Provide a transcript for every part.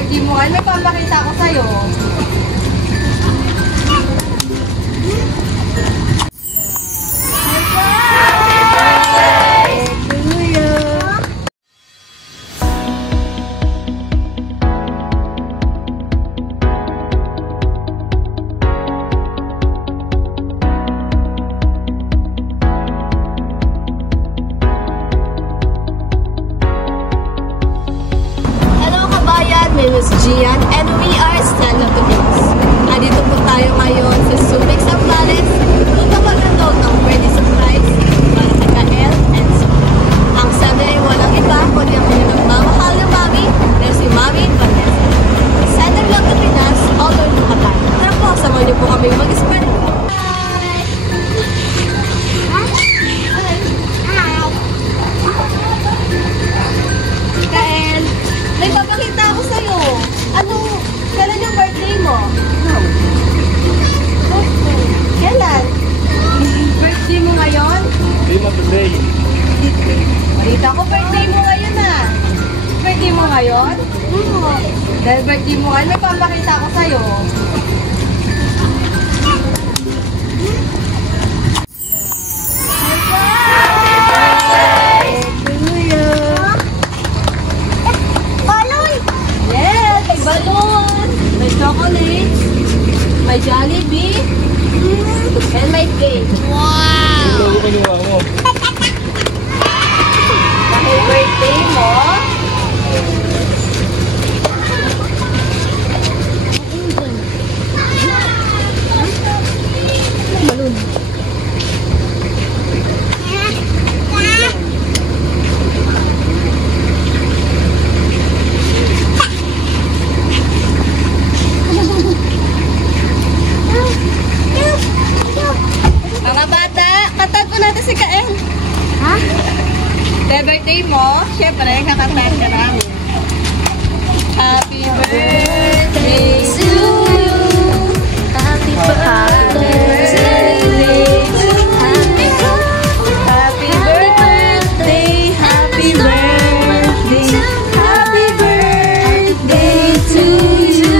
birthday mo ngayon, may papakita ko sa'yo. My name is Gian and we are Stand Up to Things. Nandito po tayo ngayon sa Subic Zambales kung kapagandog ng birthday surprise para kay Kael and Sophie. Ang sender ay walang iba kundi ang kanilang mamahal na mami na si Mami Vanessa. Sender lang to Pinas, although Yucatan. Tara po, samahan niyo po kami mag-spread. Kael, may papakita ako sa'yo. Kailan yung birthday mo? Kailan? Birthday mo ngayon? Hindi mo today. Balita ko, birthday mo ngayon ah. Birthday mo ngayon? Dahil birthday mo ngayon, may papakita ko sa'yo. May chocolate, may Jollibee, and may cake. Wow! Ano kinuha mo? Dahil birthday mo, balloon. Mga bata, katag ko natin si Kael. Ha? Dahil birthday mo, syempre, kakantahan ka namin. Happy birthday to you. Happy birthday to you. Happy birthday, happy birthday, happy birthday to you. Happy birthday to you.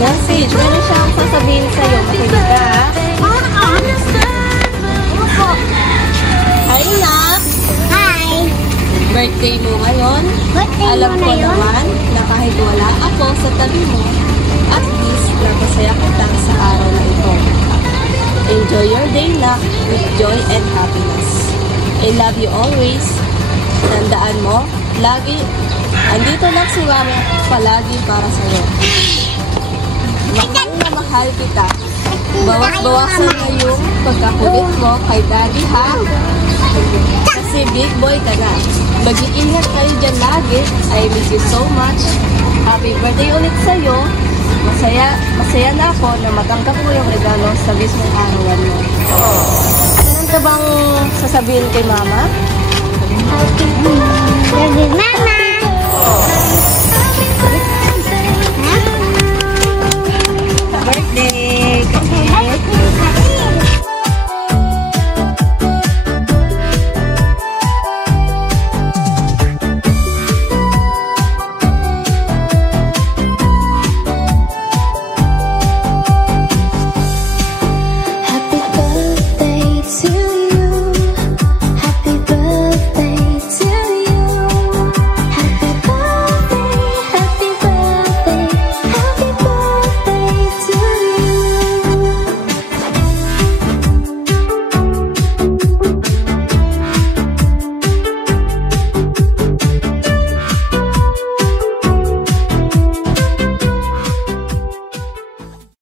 Message. Meron siyang sasabihin sa'yo. Makinig ka, ha? Hi, Nak! Hi! Birthday mo ngayon. Alam ko naman na kahit wala ako sa tabi mo, at least napasaya kita sa araw na ito. Enjoy your day, Nak, with joy and happiness. I love you always. Tandaan mo, lagi, andito lang si Mami palagi para sa'yo. Mahal na mahal kita. Bawas-bawasan na yung pagkakulit mo kay Daddy, ha? Kasi big boy ka na. Mag-iingat kayo dyan lagi. I miss you so much. Happy birthday ulit sa'yo. Masaya na ako na matanggap mo yung regalo sa mismong arawan mo. Ano ka bang sasabihin kay Mama? Happy birthday, Mama!